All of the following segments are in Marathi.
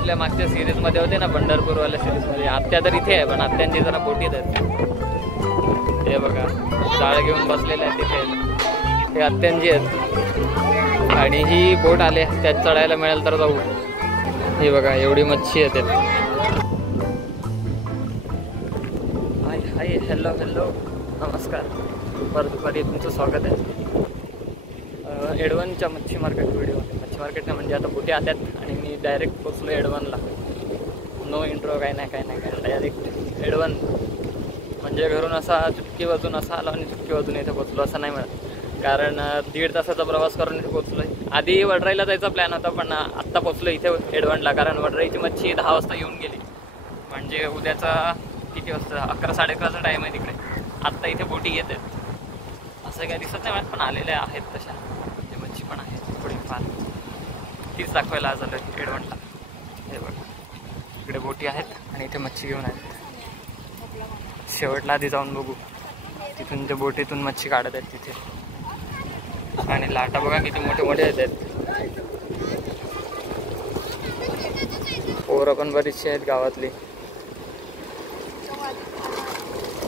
आपल्या मागच्या सिरीजमध्ये होते ना, पंढरपूरवाल्या सिरीजमध्ये, आत्या तर इथे आहे पण आत्यांची जरा बोटीत आहेत. हे बघा जाळ घेऊन बसलेले आहेत तिथे, हे आत्यांची आहेत. आणि ही बोट आले, त्यात चढायला मिळेल तर जाऊ. हे बघा एवढी मच्छी येते. हाय हाय, हॅलो हॅलो, नमस्कार. दुपारी तुमचं स्वागत आहे एडवनच्या मच्छी मार्केट व्हिडिओमध्ये. मच्छी मार्केटला म्हणजे आता बोटी आल्यात आणि मी डायरेक्ट पोचलो एडवनला. नो इंट्रो, काय नाही, डायरेक्ट एडवन. म्हणजे घरून असा चुटकी वाजून असा आला आणि चुटकी वाजून इथे पोचलो असं नाही मिळत, कारण 1.5 तासाचा प्रवास करून इथे पोचलो आहे. आधी वडराईला जायचा प्लॅन होता पण आत्ता पोचलो इथे एडवनला, कारण वडराईची मच्छी 10 वाजता येऊन गेली. म्हणजे उद्याचा किती वाजता, 11-11:30चा टाईम आहे तिकडे. आत्ता इथे बोटी येत आहेत, असं काही दिसत नाही पण आलेल्या आहेत तशा. म्हणजे मच्छी पण आहे थोडीफार, तीच दाखवायला आज आलं एडवनला. हे बघा इकडे बोटी आहेत आणि इथे मच्छी घेऊन आहेत. शेवटला आधी जाऊन बघू, तिथून त्या बोटीतून मच्छी काढत आहेत तिथे. आणि लाटा बघा किती मोठे मोठे आहेत. पोरं पण बरीचशी आहेत गावातली.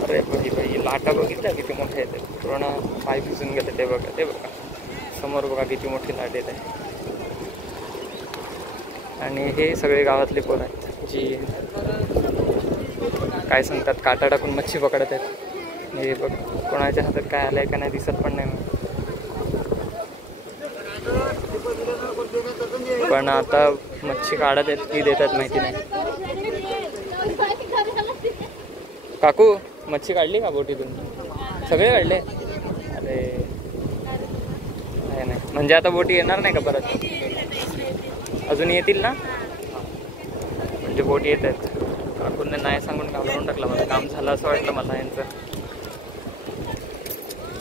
अरे बाई लाटा बघितल्या किती मोठ्या आहेत, पूर्ण पाय भिजून गेले. ते बघा समोर बघा किती मोठी लाट येत आहे. आणि हे सगळे गावातले पोरं आहेत जी काय सांगतात, काटा टाकून मच्छी पकडत आहेत. हे बघ कोणाच्या हातात काय आलंय का नाही दिसत पण नाही, पण आता मच्छी काढत आहेत की देतात माहिती नाही. काकू मच्छी काढली का बोटीतून? सगळे काढले? अरे नाही, म्हणजे आता बोटी येणार नाही का परत? अजून येतील ना? म्हणजे बोटी येत आहेत. काकूंनी नाही सांगून घाबरून टाकलं मला, काम झालं असं वाटलं मला यांचं.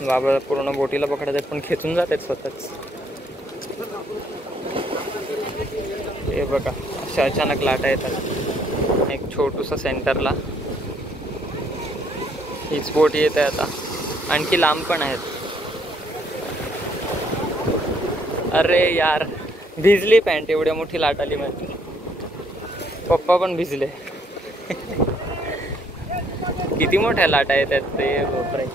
बाबा पूर्ण बोटीला पकडत आहेत पण खेचून जात आहेत स्वतःच. हे बघा अशा अचानक लाटा येतात. एक छोटूसा सेंटरला हीच बोट येत आहे आता. आणखी लांब पण आहेत. अरे यार भिजली पॅन्ट, एवढ्या मोठी लाट आली माझी. पप्पा पण भिजले. किती मोठ्या लाटा येतात ते बापरे.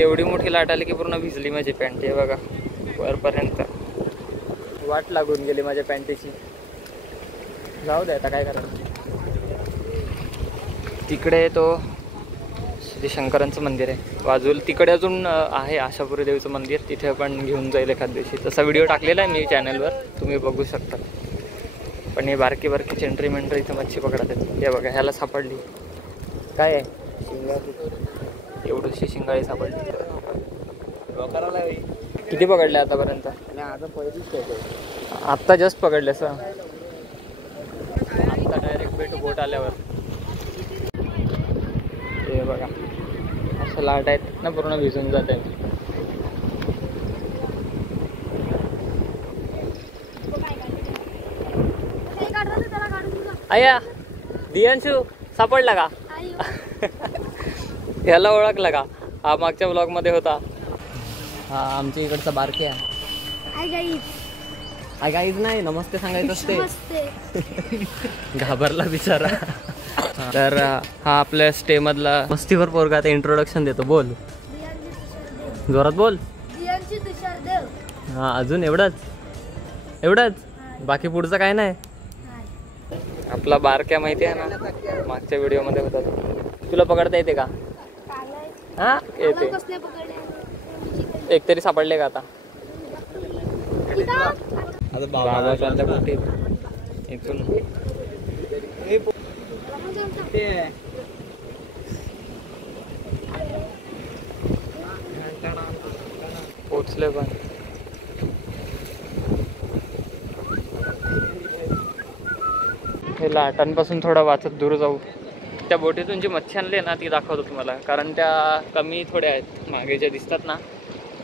एवढी मोठी लाट आली की पूर्ण भिजली माझी पॅन्ट. हे बघा वरपर्यंत वाट लागून गेली माझ्या पॅन्टीची. जाऊ दे आता काय करायचं. तिकडे तो श्री शंकरांचं मंदिर आहे बाजूला. तिकडे अजून आहे आशापुरी देवीचं मंदिर, तिथे पण घेऊन जाईल एखाद दिवशी. तसा व्हिडिओ टाकलेला आहे मी चॅनलवर, तुम्ही बघू शकता. पण हे बारकी चेंट्री मेंट्री इथं मच्छी पकडत आहेत. हे बघा ह्याला सापडली. काय आहे? शिंगाळी. एवढीशी शिंगाळी सापडली. किती पकडले आतापर्यंत? आत्ता जस्ट पकडले सर, आत्ता डायरेक्ट भेटू बोट आल्यावर. हे बघा असं लाट आहेत ना, पूर्ण भिजून जात आहे. आया दियांशू सापडला का? ह्याला ओळखला का? हा मागच्या ब्लॉग मध्ये होता. हा आमच्या इकडचा बारके आहे. हाय गाईज नाही, नमस्ते सांगायचं असते. घाबरला बिचारा. तर हा आपल्या स्टे मधला मस्तीवर पोरगा. आता इंट्रोडक्शन देतो, बोल जोरात बोल. हा अजून एवढंच बाकी पुढचं काय नाही. आपला बारक्या माहिती आहे ना, मागच्या व्हिडिओ मध्ये होता तो. तुला पकडता येते का? हा येते. एक तरी सापडले का आता? बाबा चालता कुठे इथून. पोचले पण. हे लाटांपासून थोडा वाचत दूर जाऊ. त्या बोटीतून जी मच्छी आणली ना ती दाखवतो तुम्हाला, कारण त्या कमी थोड्या आहेत. मागे ज्या दिसतात ना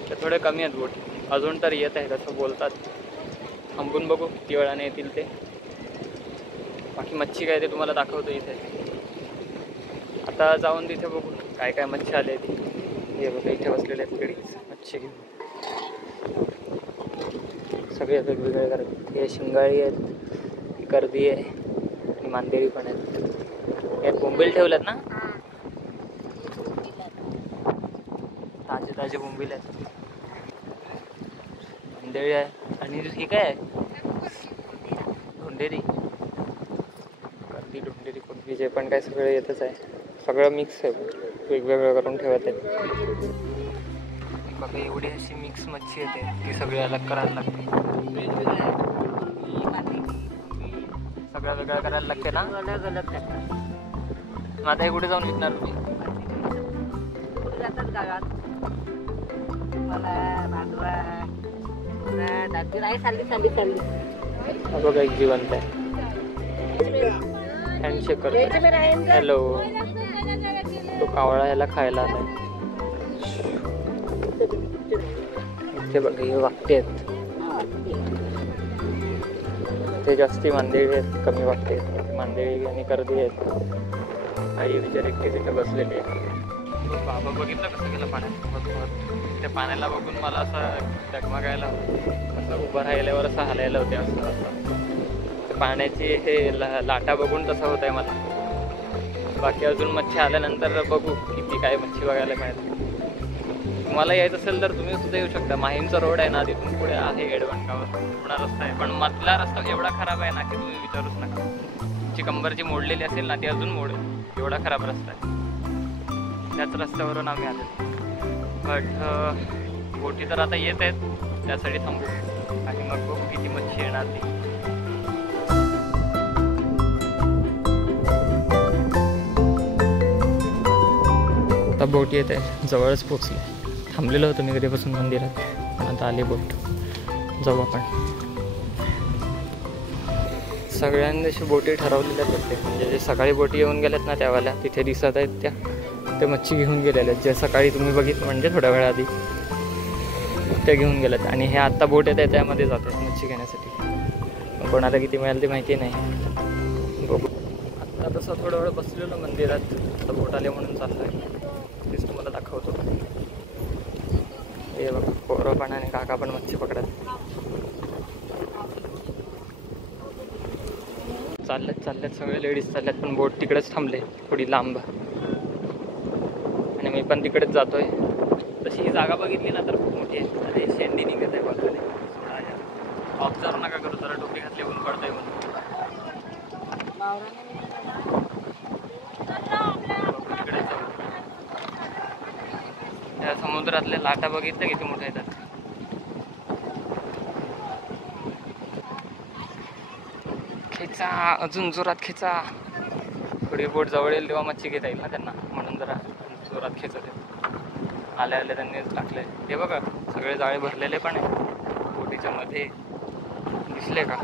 त्या थोड्या कमी आहेत बोटी. अजून तर येत आहेत असं बोलतात. थांबून बघू किती वेळाने येतील ते. बाकी मच्छी काय ते तुम्हाला दाखवतो इथे. आता जाऊन तिथे बघू काय काय मच्छी आली ती. हे बघा इथे बसलेले आहेत गडीच मच्छी घेऊन. सगळे वेगवेगळे करत. हे शिंगाळी आहेत, गर्दी आहे आणि मांदेळी पण आहेत. यात बोंबील ठेवल्यात ना, ताजे ताजे बोंबील आहेत. मांदेळी आहे आणि ही काय आहे, ढोंडेरी. गर्दी, ढोंडेरी, कोणती जे पण काय सगळं येतच आहे. सगळं मिक्स आहे, वेगवेगळं करून ठेवत आहेत. बघा एवढी अशी मिक्स मच्छी येते, ती सगळी अलग करायला लागते. सगळं वेगळं करायला लागते ना. अलग अलग मग आता हे कुठे जाऊन विकणार तुम्ही? जातात गावात. बघा एक जिवंत आहे, हँडशेक करतो. हॅलो. तो कावळा याला खायला आलाय. इथे बघा हे वाकटे आहेत, ते जास्ती मांदेळी आहेत, कमी वाकटे. मांदेळी आणि कर्दी आहेत. काही विचार एकटे तिथे बसलेले आहेत. बाबा बघितलं कसं गेलं पाण्यात. त्या पाण्याला बघून मला असं डगमगायला, असं उभं राहिल्यावर असं हलायला होते. असं पाण्याची हे लाटा बघून तसं होत आहे मला. बाकी अजून मच्छी आल्यानंतर बघू किती काय मच्छी बघायला मिळते. तुम्हाला यायचं असेल तर तुम्ही सुद्धा येऊ शकता. माहीमचा रोड आहे ना, तिथून पुढे आहे एडवणगावर पुढा रस्ता आहे. पण मधला रस्ता एवढा खराब आहे ना की तुम्ही विचारूच नका. जी कंबर जी मोडलेली असेल ना ती अजून मोडेल, एवढा खराब रस्ता आहे. त्याच रस्त्यावरून आम्ही आलो. बट बोटी तर आता येत आहेत, त्यासाठी थांबू आणि मग बघू किती मच्छी येणार ती. आता बोट येत आहे, जवळच पोचले. थांबलेलो होतो मी कधीपासून मंदिरात, पण आता आली बोट. जाऊ आपण. सगळ्यांनी अशी बोटी ठरवलेल्या प्रत्येक, म्हणजे जे सकाळी बोटी येऊन गेल्यात ना त्यावाल्या तिथे दिसत आहेत त्या, ते मच्छी घेऊन गेलेले आहेत. जे सकाळी तुम्ही बघितलं म्हणजे थोड्या वेळा आधी ते घेऊन गेलेत. आणि हे आत्ता बोट येत आहे त्यामध्ये जात आहेत मच्छी घेण्यासाठी. कोणाला किती मिळाल ते माहिती नाही. बघू. आत्ता तसं थोडा वेळ बसलेलो मंदिरात, आता बोट आले म्हणून चाललं आहे, तेच तुम्हाला दाखवतो. हे बघा पोरं पण आणि काका पण मच्छी पकडत चालल्यात सगळे लेडीज चालल्यात. पण बोट तिकडेच थांबले थोडी लांब, आणि मी पण तिकडेच जातोय. तशी ही जागा बघितली ना तर खूप मोठी आहे. अरे शेंडी निघत आहे बाजूने. ऑब्झर्व नका करू, जरा टोपी घातली ऊन पडतंय म्हणून. त्या समुद्रातल्या लाटा बघितल्या किती मोठ्या येतात. खेचा, अजून जोरात खेचा. थोडी बोट जवळ येईल तेव्हा मच्छी घेता येईल ना त्यांना, म्हणून जरा जोरात खेचत आहेत. आल्या त्यांनीच टाकले. हे बघा सगळे जाळे भरलेले पण आहे बोटीच्या मध्ये, दिसले का?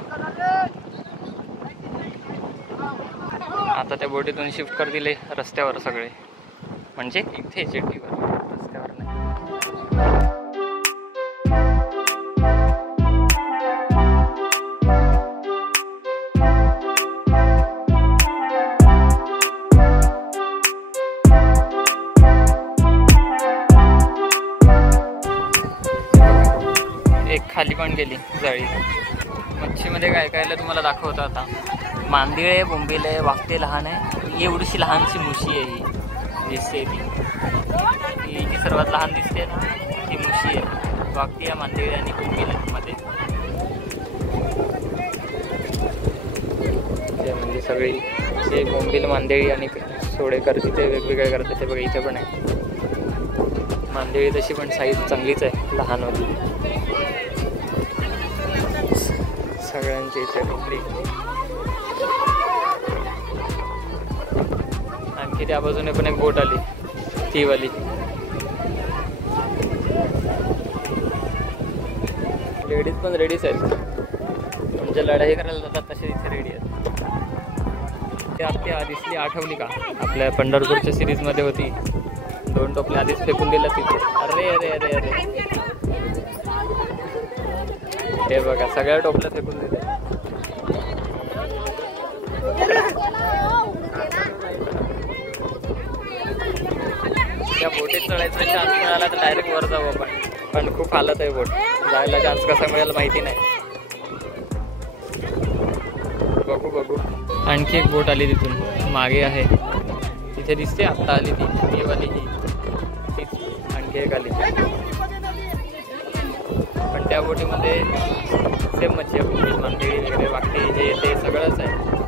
आता त्या बोटीतून शिफ्ट कर दिले रस्त्यावर सगळे, म्हणजे इथे जेटीवर, रस्त्यावर नाही. एक खाली पण गेली जाळी. मच्छीमध्ये काय काय तुम्हाला दाखवतो आता. मांदिळे, बोंबील आहे, वाकटे लहान आहे. एवढीशी लहानशी मुशी आहे ही, दिसते ती जी सर्वात लहान दिसते ना ती मुशी आहे. वाकटी आहे, मांदिळे आणि बोंबील मध्ये. म्हणजे सगळी जे बोंबील, मांदेळी आणि सोडे करते ते वेगवेगळे करतात. ते बघा इथे पण आहे मांदेळी, तशी पण साईज चांगलीच आहे, लहान होती. सगळ्यांची इथे टोपली. आणखी त्या बाजूने पण एक बोट आली, ती वाली. लेडीज पण रेडीच आहेत, म्हणजे लढाई करायला जातात तसे इथे रेडी आहेत. ते आत्या दिसली, आठवली का? आपल्या पंढरपूरच्या सिरीजमध्ये होती. 2 टोपल्या आधीच फेकून दिल्या तिथे. अरे अरे अरे अरे, हे बघा सगळ्या टोपल्या फेकून दिल्या. त्या बोटीत चढायचा चान्स मिळाला तर डायरेक्ट वर जाऊ आपण, पण खूप हालत आहे बोट. जायला चान्स कसा मिळेल माहिती नाही. बघू बघू. आणखी एक बोट आली तिथून मागे आहे, तिथे दिसते आत्ता आली ती वाली ही तीच. आणखी एक आली पण त्या बोटीमध्ये सेम मच्छी आहे, बोंबील मांदेळी वगैरे वाकटे हे ते सगळंच आहे.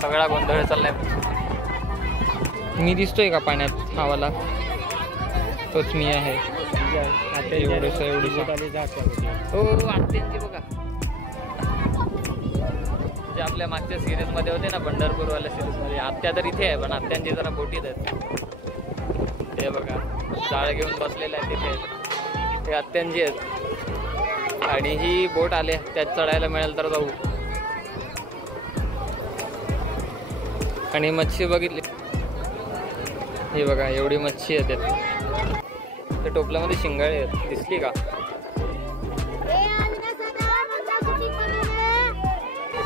सगळा गोंधळ चाललाय. मी दिसतोय का पाण्यात हावाला? तोच मी आहे. एवढंच हो आत्यांची बघा, जे आपल्या मागच्या सिरीज मध्ये होते ना, पंढरपूरवाल्या सिरीज मध्ये, आत्या तर इथे आहे पण आत्यांची जरा बोटीत आहेत. ते बघा जाळ घेऊन बसलेले आहे तिथे, ते आत्यांची आहेत. आणि ही बोट आले, त्यात चढायला मिळेल तर जाऊ. आणि मच्छी बघितली, हे बघा एवढी मच्छी आहे त्यात. त्या टोपल्यामध्ये शिंगाळे आहेत, दिसली का?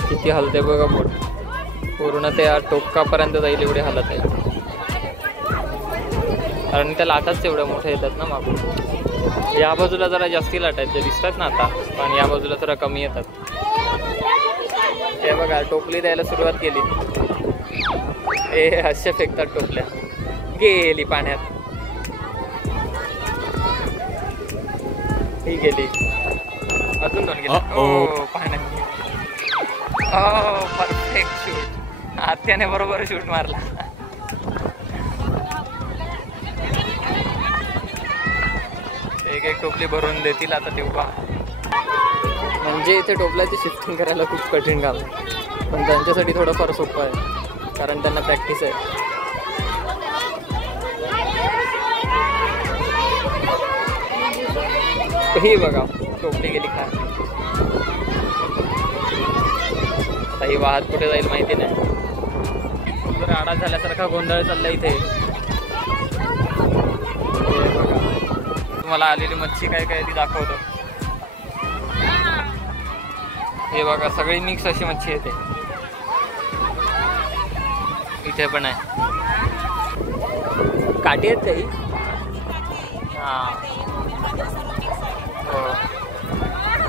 किती हलते बघा बोट, पूर्ण त्या टोकापर्यंत जाईल एवढी हालत आहे. कारण त्या लाटाच एवढ्या मोठ्या येतात ना मागून. या बाजूला जरा जास्ती लाट आहेत, जे दिसतात ना आता, पण या बाजूला जरा कमी येतात. हे बघा टोपली द्यायला सुरुवात केली. हे असे फेकतात टोपल्या, गेली पाण्यात, ही गेली, अजून दोन गेली. ओ पाण्यात, परफेक्ट शूट, आत्याने बरोबर शूट मारला. एक एक टोपली भरून देतील आता तेव्हा. म्हणजे इथे टोपल्याची शिफ्टिंग करायला खूप कठीण काम आहे, पण त्यांच्यासाठी थोडंफार सोपं आहे कारण त्यांना प्रॅक्टिस आहे. ही बघा टोपली गेली खा. आता ही वाहत कुठे जाईल माहिती नाही. जर आडा झाल्यासारखा गोंधळ चालला इथे. बघा तुम्हाला आलेली मच्छी काय काय ती दाखवतो. हे बघा सगळी मिक्स अशी मच्छी येते. इथे पण आहे, काठी आहेत काही. हां हो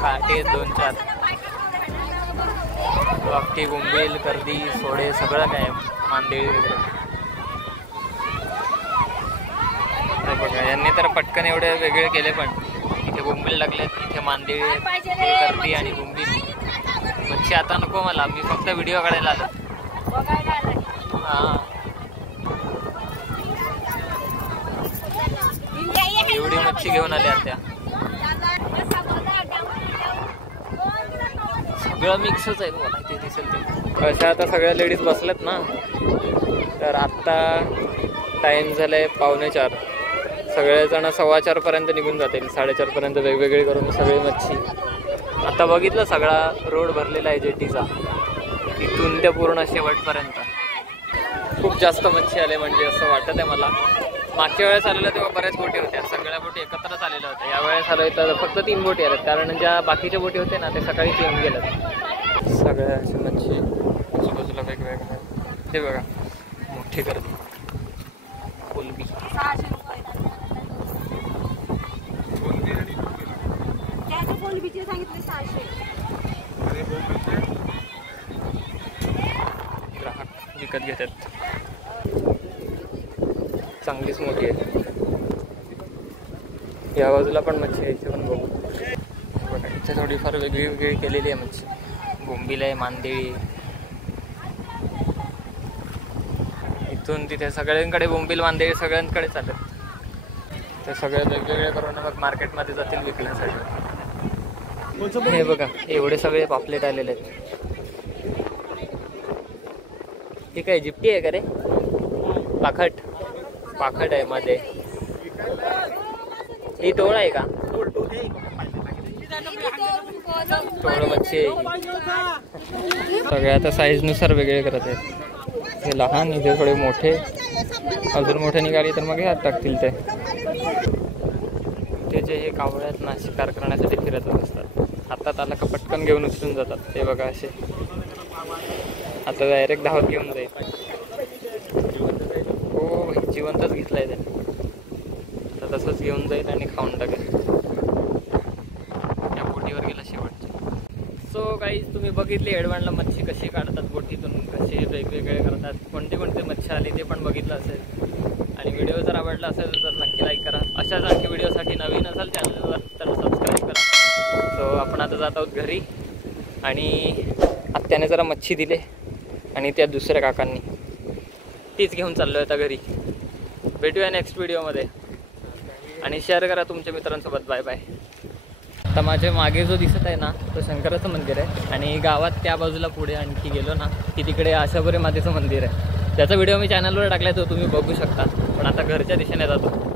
काठी आहेत 2-4. वाकटी, बोंबील, कर्दी, सोडे सगळं काय, मांदेळी वगैरे. बघा यांनी तर पटकन एवढे वेगळे केले, पण इथे बोंबील लागलेत, इथे मांदेळी, इथे कर्दी आणि बोंबील. मच्छी आता नको मला, मी फक्त व्हिडिओ काढायला आलो. हां एवढी मच्छी घेऊन आली आता. सगळं मिक्सच आहे, मला इथे दिसेल ते. अशा आता सगळ्या लेडीज बसल्यात ना, तर आत्ता टाईम झालाय 3:45. सगळेजण 4:15 पर्यंत निघून जातील, 4:30 पर्यंत वेगवेगळी करून सगळी मच्छी. आता बघितलं सगळा रोड भरलेला आहे जेटीचा, इथून ते पूर्ण शेवटपर्यंत. खूप जास्त मच्छी आले म्हणजे असं वाटत आहे मला. मागच्या वेळेस आलेल्या तेव्हा बऱ्याच बोटी होत्या, सगळ्या बोटी एकत्रच आलेल्या होत्या. यावेळेस आलो तर फक्त 3 बोटी आल्यात, कारण ज्या बाकीच्या बोटी होत्या ना ते सकाळीच येऊन गेल्यात. सगळ्या अशी मच्छी आजूबाजूला वेगवेगळ्या. ते बघा मोठी गर्दी. कोलबी ग्राहक विकत घेतात. चांगलीच मोठी आहे. या बाजूला पण मच्छी आहे, इथे पण बघू. बघा इथे थोडीफार वेगळी वेगळी केलेली आहे मच्छी. बोंबील आहे, मांदेळी. इथून तिथे सगळ्यांकडे बोंबील, मांदेळी सगळ्यांकडे चालत. ते सगळे वेगवेगळे करून मग मार्केटमध्ये जातील विकण्यासाठी. हे बघा एवढे सगळे पापलेट आलेले आहेत. हे काय जिप्टी आहे का रे? पाखट, पाखट आहे मध्ये. ही टोळ आहे का? टोळ मच्छी आहे. सगळे आता साईजनुसार वेगळे करत आहेत. हे लहान, इथे थोडे मोठे. अजून मोठे निघाली तर मग ह्यात टाकतील ते. ते जे हे कावळ्यात ना शिकार करण्यासाठी फिरत असतात. हातात आला का पटकन घेऊन उचलून जातात. ते बघा असे. आता डायरेक्ट धावत घेऊन जाईल. हो जिवंतच घेतलाय त्याने. आता तसंच घेऊन जाईल आणि खाऊन टाकेल. त्या बोटीवर गेला शेवटच्या. सो गाईज तुम्ही बघितली एडवाणला मच्छी कशी काढतात बोटीतून, कसे वेगवेगळे करतात, कोणते कोणते मच्छी आली ते पण बघितलं असेल. आणि व्हिडिओ जर आवडला असेल तर नक्की लाईक करा. अशाच आणखी व्हिडिओसाठी नवीन असाल चॅनलवर तर सबस्क्राईब करा. सो आपण आता जात आहोत घरी आणि आत्याने जरा मच्छी दिले आणि त्या दुसऱ्या काकांनी तीच घेऊन चाललो आहे आता घरी. भेटूया नेक्स्ट व्हिडिओमध्ये आणि शेअर करा तुमच्या मित्रांसोबत. Bye bye. आता माझ्या मागे जो दिसत आहे ना तो शंकराचं मंदिर आहे आणि गावात त्या बाजूला पुढे आणखी गेलो ना की तिकडे आशापुरी मातेचं मंदिर आहे. त्याचा व्हिडिओ मी चॅनलवर टाकला आहे तो तुम्ही बघू शकता. पण आता घरच्या दिशेने जातो.